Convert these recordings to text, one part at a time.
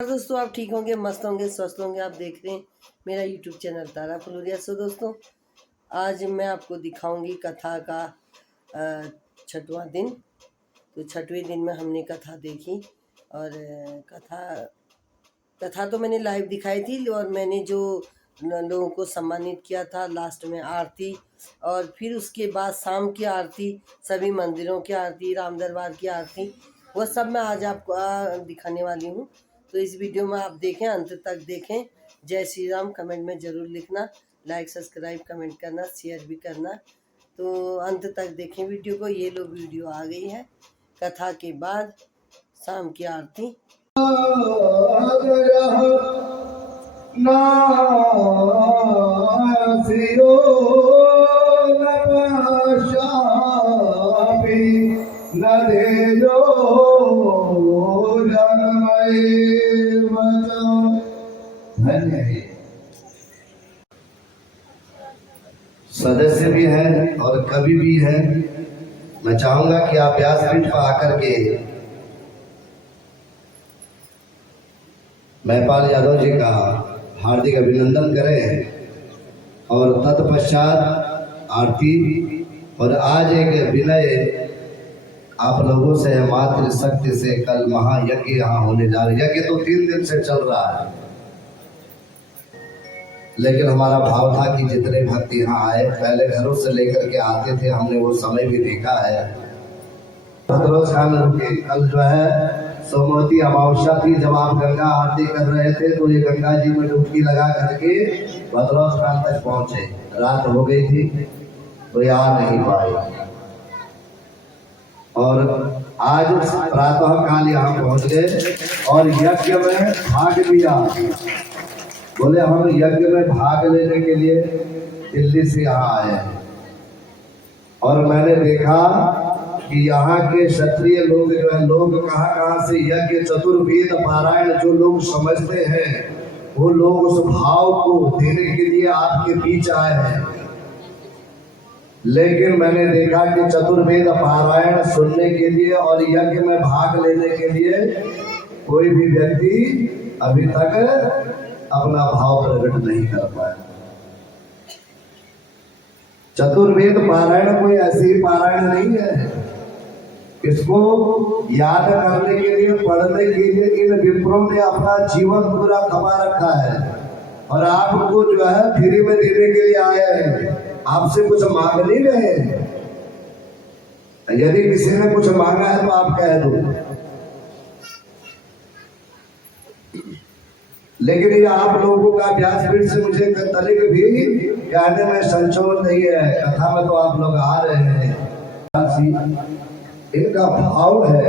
दोस्तों आप ठीक होंगे, मस्त होंगे, स्वस्थ होंगे। आप देख रहे हैं मेरा यूट्यूब चैनल तारा फुलोरिया। दोस्तों आज मैं आपको दिखाऊंगी कथा का 6वां दिन। तो 6वें दिन में हमने कथा देखी और कथा तो मैंने लाइव दिखाई थी और मैंने जो लोगों को सम्मानित किया था, लास्ट में आरती और फिर उसके बाद शाम की आरती, सभी मंदिरों की आरती, राम दरबार की आरती, वह सब मैं आज आपको दिखाने वाली हूँ। तो इस वीडियो में आप देखें, अंत तक देखें। जय श्री राम कमेंट में ज़रूर लिखना, लाइक सब्सक्राइब कमेंट करना, शेयर भी करना। तो अंत तक देखें वीडियो को। ये लो वीडियो आ गई है कथा के बाद शाम की आरती। सदस्य भी हैं और कवि भी हैं। मैं चाहूंगा कि आप व्यासपीठ पर आकर के महिपाल यादव जी का हार्दिक अभिनंदन करें और तत्पश्चात आरती। और आज एक विनय आप लोगों से, मातृ शक्ति से, कल महायज्ञ यहाँ होने जा रहा है। यज्ञ तो 3 दिन से चल रहा है, लेकिन हमारा भाव था कि जितने भक्त यहाँ आए, पहले घरों से लेकर के आते थे, हमने वो समय भी देखा है। भद्रोज खान रुके, कल जो है सोमवती अमावस्या थी, जब आप गंगा आरती कर रहे थे तो ये गंगा जी में डुबकी लगा करके भद्रोज खान तक पहुंचे। रात हो गई थी तो ये आ नहीं पाए और आज प्रातः काल यहाँ पहुंच गए और यज्ञ में भाग लिया। बोले हम यज्ञ में भाग लेने के लिए दिल्ली से यहाँ आए हैं और मैंने देखा कि यहाँ के क्षत्रिय लोग जो है, लोग कहाँ से यज्ञ चतुर्वेद पारायण जो लोग समझते हैं, वो लोग उस भाव को देने के लिए आपके बीच आए हैं। लेकिन मैंने देखा कि चतुर्वेद पारायण सुनने के लिए और यज्ञ में भाग लेने के लिए कोई भी व्यक्ति अभी तक अपना भाव प्रकट नहीं कर पाया। चतुर्वेद पारायण कोई ऐसी पारायण नहीं है। इसको याद करने के लिए, पढ़ने के लिए इन विप्रों ने अपना जीवन पूरा खपा रखा है और आपको जो है फ्री में देने के लिए आए हैं। आपसे कुछ मांग नहीं रहे। यदि किसी ने कुछ मांगा है तो आप कह दो, लेकिन ये आप लोगों का व्यासपीठ से मुझे तनिक भी कहने में संकोच नहीं है। कथा में तो आप लोग आ रहे हैं, इनका भाव है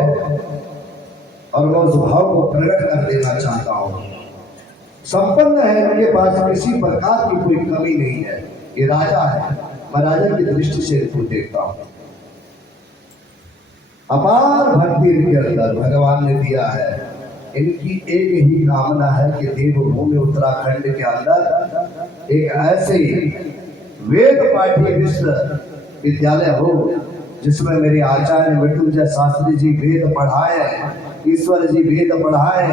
और मैं उस भाव को प्रकट कर देना चाहता हूँ। संपन्न है, इनके पास किसी प्रकार की कोई कमी नहीं है। ये राजा है, मैं राजा की दृष्टि से इनको देखता हूँ। अपार भक्ति इनके अंदर भगवान ने दिया है। इनकी एक ही कामना है कि देवभूमि उत्तराखंड के अंदर एक ऐसे वेद पाठी विश्वविद्यालय हो जिसमें मेरे आचार्य मृत्युंजय शास्त्री जी वेद पढ़ाए, ईश्वर जी वेद पढ़ाए।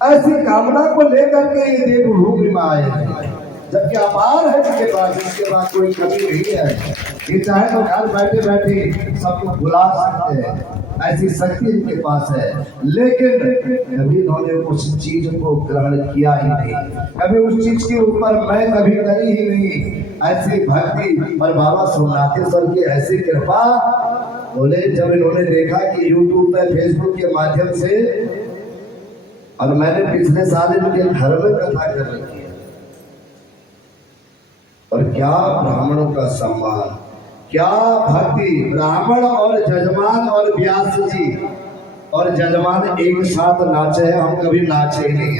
ऐसी कामना को लेकर के ये देवभूमि में आए हैं। जबकि अपार है इसके पास, इसके बाद कोई कमी नहीं है। ये चाहे तो घर बैठे बैठे सबको भुला सकते हैं, ऐसी शक्ति इनके पास है। लेकिन कभी इन्होंने उस चीज को ग्रहण किया ही नहीं, कभी उस चीज के ऊपर मैं कभी करी ही नहीं। ऐसी भक्ति और बाबा सोमनाथेश्वर की ऐसी कृपा। बोले जब इन्होंने देखा कि यूट्यूब पे, फेसबुक के माध्यम से, और मैंने पिछले साल इनके घर में कथा कर रखी है, और क्या ब्राह्मणों का सम्मान, क्या भक्ति। ब्राह्मण और जजमान और व्यास जी और जजमान एक साथ नाचे हैं, हम कभी नाचे ही नहीं।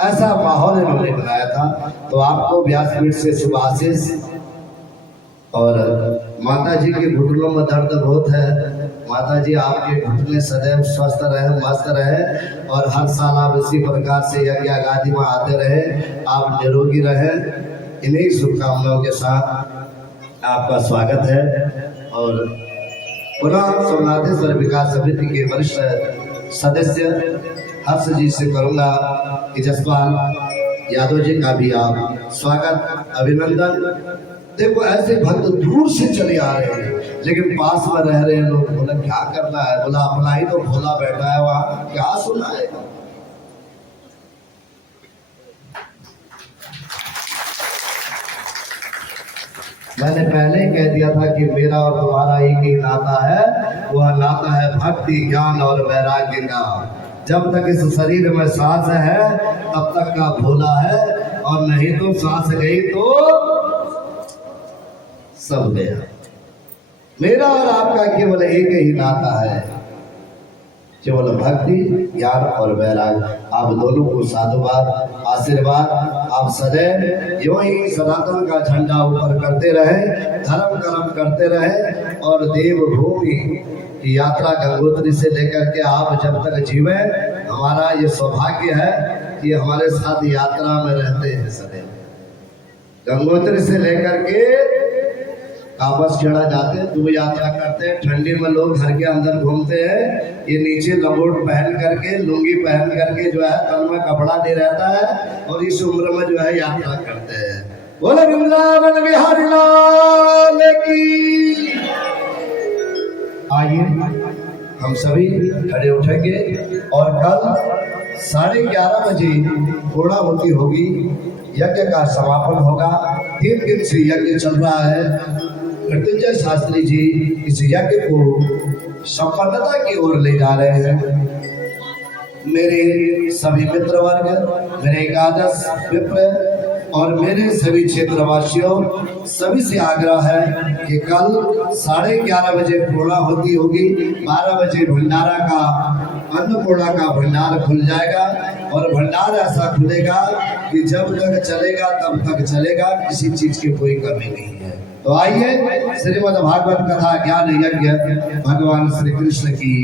ऐसा माहौल इन्होंने बनाया था। तो आपको व्यासपीठ से शुभ आशीष। और माता जी के घुटनों में दर्द बहुत है। माता जी आपके घुटने सदैव स्वस्थ रहे, मस्त रहे और हर साल आप इसी प्रकार से यज्ञ आगादी में आते रहे, आप निरोगी रहे। इन्हीं शुभकामनाओं के साथ आपका स्वागत है। और पुनः सोमनाथेश्वर विकास समिति के वरिष्ठ सदस्य हर्ष जी से करूंगा कि जसपाल यादव जी का भी आप स्वागत अभिनंदन। देखो ऐसे भक्त दूर से चले आ रहे हैं लेकिन पास में रह रहे हैं लोग। बोला क्या करना है, बोला अपना ही तो भोला बैठा है वहां, क्या सुना है। मैंने पहले ही कह दिया था कि मेरा और तुम्हारा एक ही नाता है, वह नाता है भक्ति ज्ञान और वैराग्य का। जब तक इस शरीर में सांस है तब तक का भोला है, और नहीं तो सांस गई तो सब गया। मेरा और आपका केवल एक ही नाता है, केवल भक्ति ज्ञान और वैराग्य। आप दोनों को साधुवाद आशीर्वाद। आप सदैव यूं ही सनातन का झंडा ऊपर करते रहे, धर्म कर्म करते रहे, और देवभूमि की यात्रा गंगोत्री से लेकर के आप जब तक जीवे, हमारा ये सौभाग्य है कि हमारे साथ यात्रा में रहते हैं सदैव। गंगोत्री से लेकर के काबस खेड़ा जाते हैं, दो यात्रा करते हैं। ठंडी में लोग घर के अंदर घूमते हैं, ये नीचे लंगोट पहन करके लुंगी पहन करके जो है तन में कपड़ा नहीं रहता है, और इस उम्र में जो है यात्रा करते हैं। बोले वृंदावन बिहारी लाल की। आइए हम सभी खड़े उठेंगे और कल 11:30 बजे पूर्णाहुति होगी, यज्ञ का समापन होगा। 3 दिन से यज्ञ चल रहा है। मृत्युंजय शास्त्री जी इस यज्ञ को संपन्नता की ओर ले जा रहे हैं। मेरे सभी मित्र वर्ग, मेरे एकादश विप्र और मेरे सभी क्षेत्रवासियों, सभी से आग्रह है कि कल 11:30 बजे पूर्णाहुति होगी। 12 बजे भंडारा का अन्नपूर्णा का भंडार खुल जाएगा, और भंडार ऐसा खुलेगा कि जब तक चलेगा तब तक चलेगा, किसी चीज की कोई कमी नहीं है। तो आइए श्रीमद् भागवत कथा ज्ञान यज्ञ भगवान श्री कृष्ण की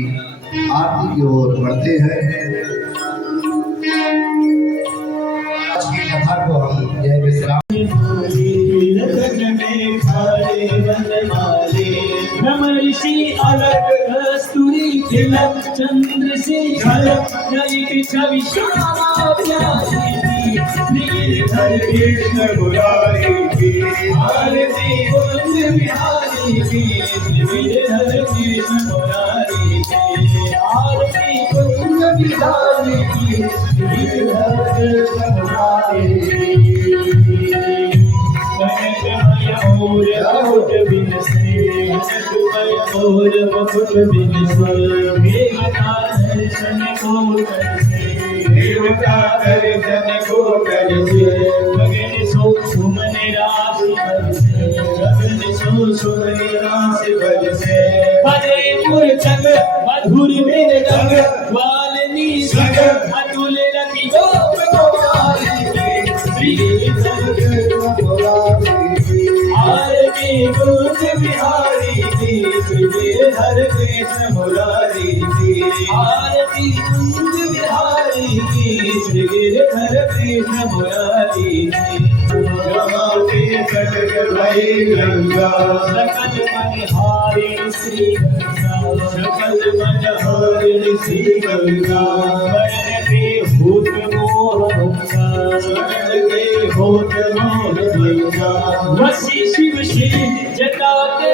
आरती की ओर बढ़ते हैं। आज की कथा को हम यह विश्राम ऋषि अलग कस्तूरी तिलक चंद्र से झलक नई छवि श्यामा प्यारी श्रीधर कृष्ण मुरारी की आरती कुंज बिहारी की श्रीधर कृष्ण मुरारी की आरती कुंज बिहारी की श्रीधर कृष्ण मुरारी की मुकुट बिनसे और मुकुट बिनसे देवता दर्शन को करसे देवता दर्शन को करसे गगन सो सुमन राशि बरसे गगन सो सुमन राशि बरसे हरे मूर्छक मधुर मेरे गंग वालनी सग अतुल रति गोप गोपाली श्री आरती कुंज बिहारी की श्रीधर कृष्ण मुरारी की आरती कुंज बिहारी की श्रीधर कृष्ण मुरारी की रमाते कटक भई गंगा सकल मनहारी श्री गंगा सकल मनहारी श्री गंगा वरण के भूत मोह भंगा वरण के भूत मोह भंगा वसी शिव श्री जटा के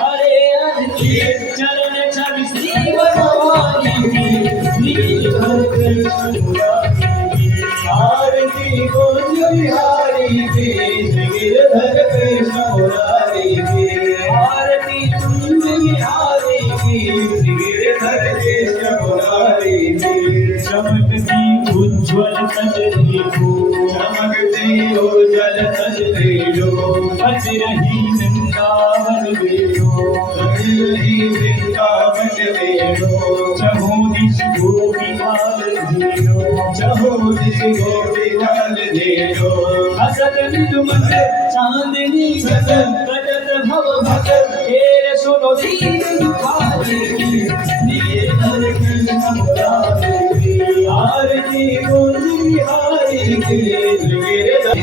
हरे हरि चरण छवि श्री भगवानी की श्रीधर कृष्ण मुरारी की आरती कुंज बिहारी की श्रीधर कृष्ण मुरारी की आरती कुंज बिहारी की श्रीधर कृष्ण मुरारी की चमकती उज्ज्वल कजरी को चमकती उज्ज्वल कजरी लो बज रही वृंदावन बेलो बज रही वृंदावन बेलो चहु दिश गोपीनाल धेलो चहु दिश गोपीनाल धेलो हसत निगमन चांदनी सत कटत भव भट हेर सुनो दीन दुखारी श्रीधर कृष्ण मुरारी की आरती कुंज बिहारी की श्रीधर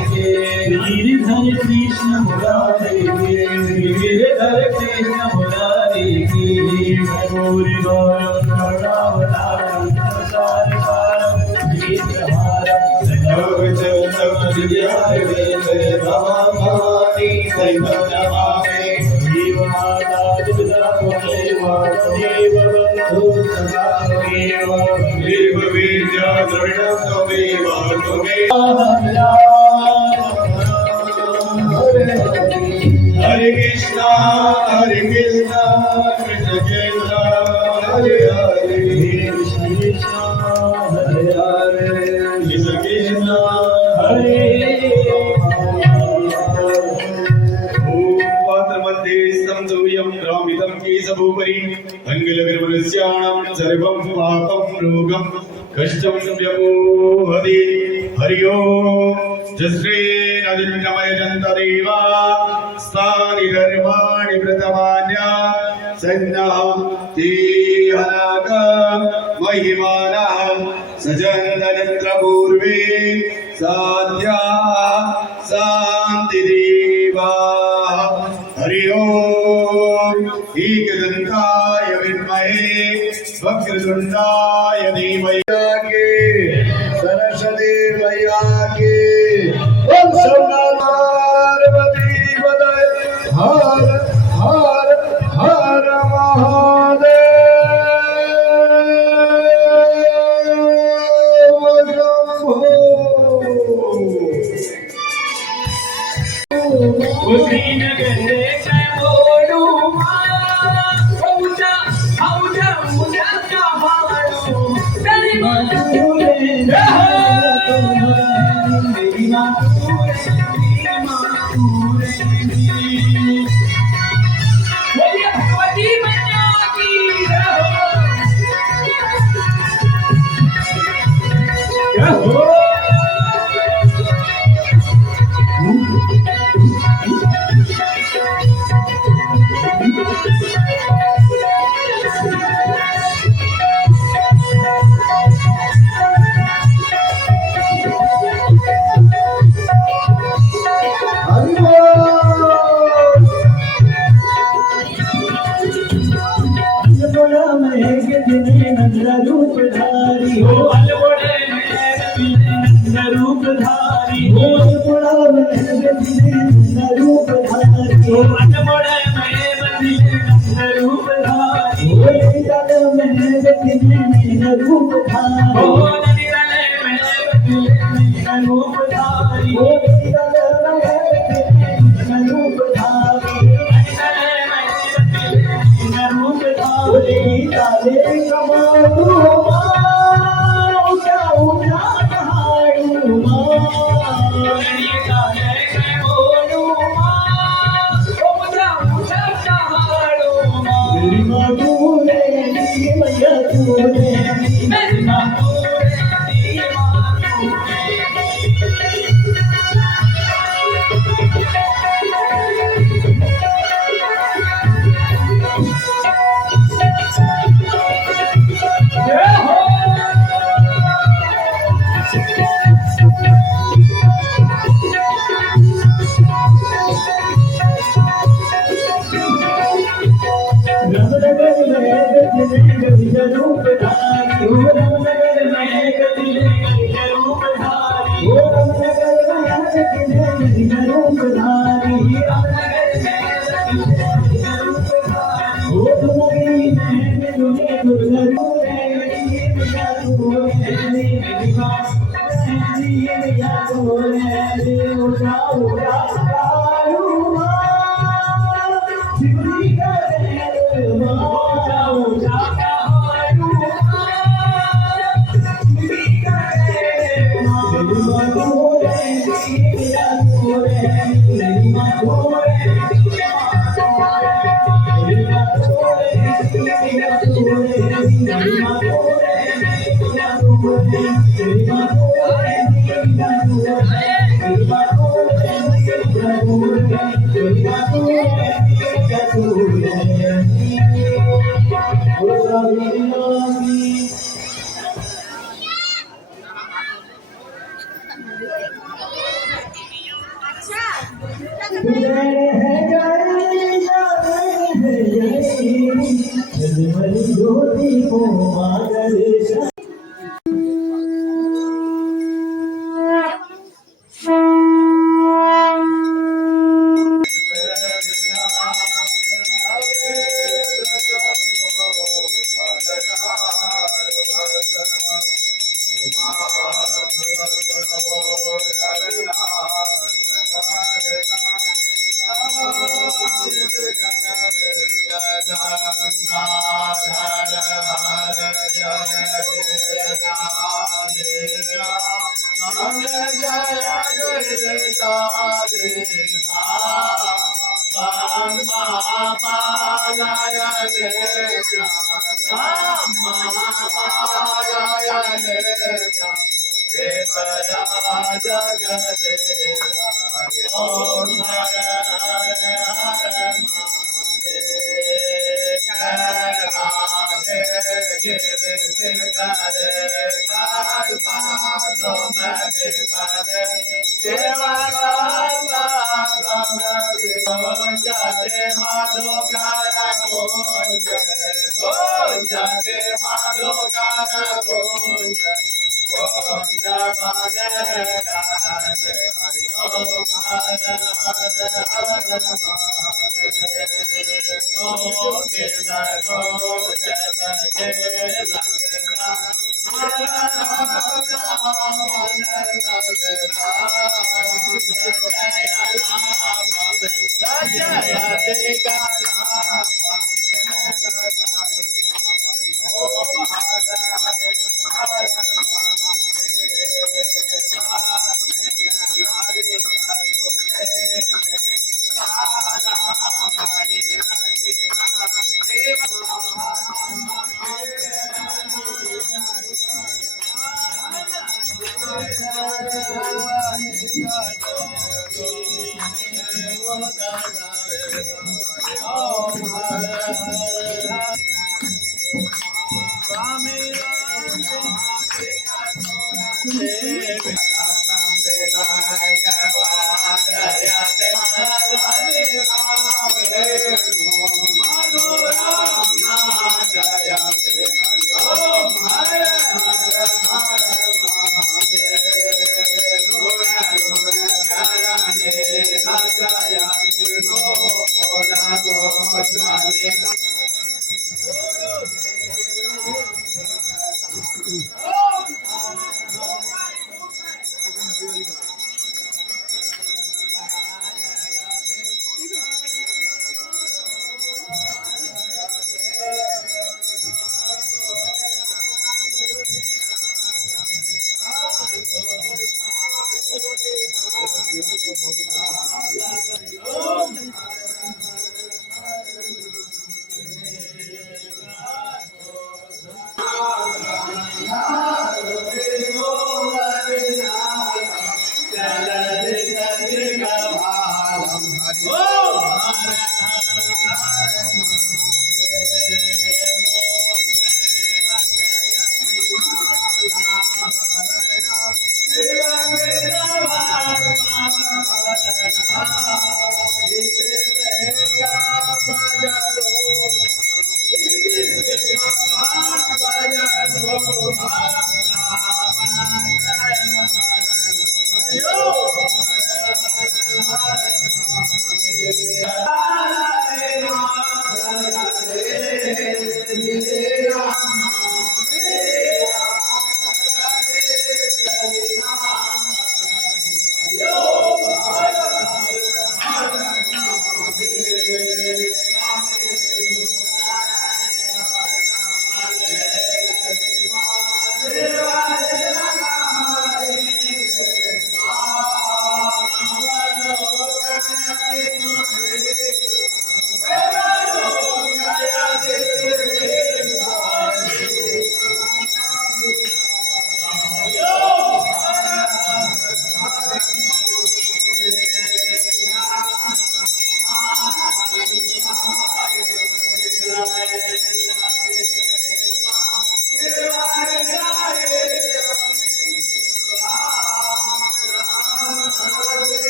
कृष्ण मुरारी की श्रीधर कृष्ण मुरारी की गौरी गौरव विद्यार्थी भवानी दैवं नमामि देव माता दुर्गा देव बंधु सदा देव देव विद्या द्रविणं त्वमेव हरे कृष्णा कृष्ण कृष्ण हरे हरे कृष्ण कृष्ण हरे हरे कृष्ण कृष्ण हरे पात्रमध्ये संदुयं रामितं केशभूपरि अङ्गलगर्मनुष्याणां सर्वं पापं रोगं कष्टं व्यपोहति हरि ओम् जश्रीनदिन्दमयजन्तदेवा स्थानि धर्माणि व्रतमान्या सन्नः तीहनक महिमानः सजनदनन्द्रपूर्वे साध्या शान्तिदेवा हरि ओम् एकदन्ताय विद्महे वक्रतुण्डाय धीमहि सरस्वती मैया की ओम पार्वती बदय हर हर हर महादेव रूपधारी हो अलबड़े में रूपधारी हो अलबड़ा में रूपधारी हो अलबड़े में रूपधारी हो निराले में रूपधारी हो निराले में रूपधारी हो निराले में रूपधारी ताले कमालू ऊंचा ऊंचा पहाड़ू ताले कमालू ऊंचा ऊंचा पहाड़ू मेरी माँ तूने मैया तूने मेरी माँ तूने Thank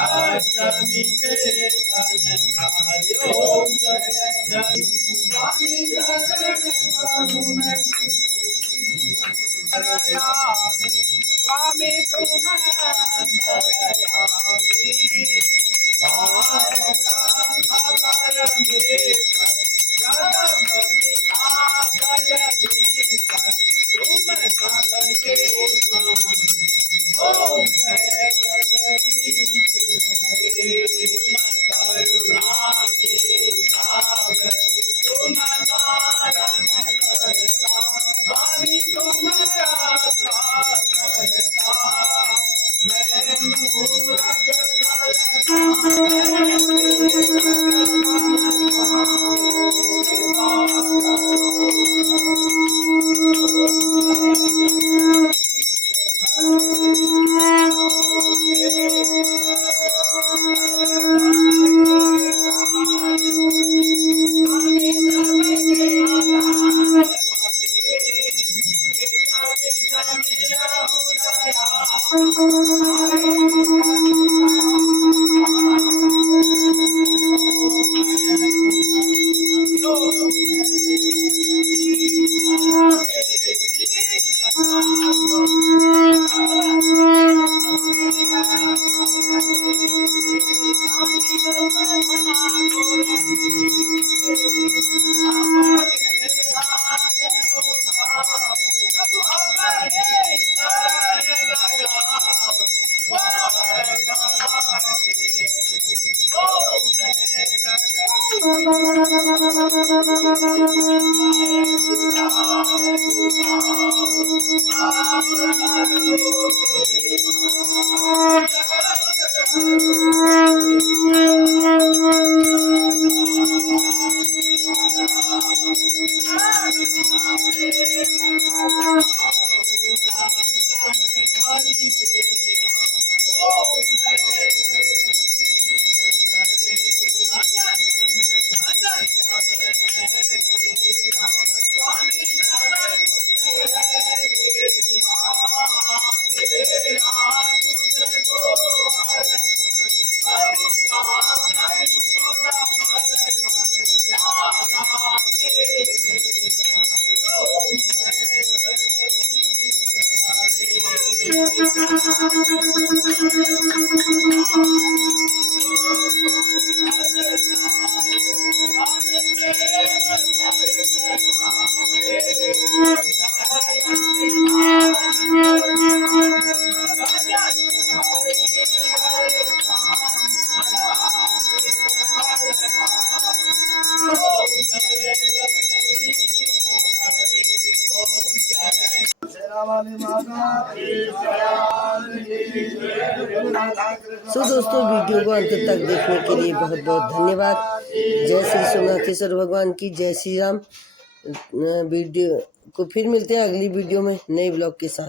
अष्टमी के हरिओम स्वामी स्वामी तुम सो दोस्तों, वीडियो को अंत तक देखने के लिए बहुत बहुत धन्यवाद। जय श्री सोमनाथेश्वर भगवान की, जय श्री राम। वीडियो को फिर मिलते हैं अगली वीडियो में नए ब्लॉग के साथ।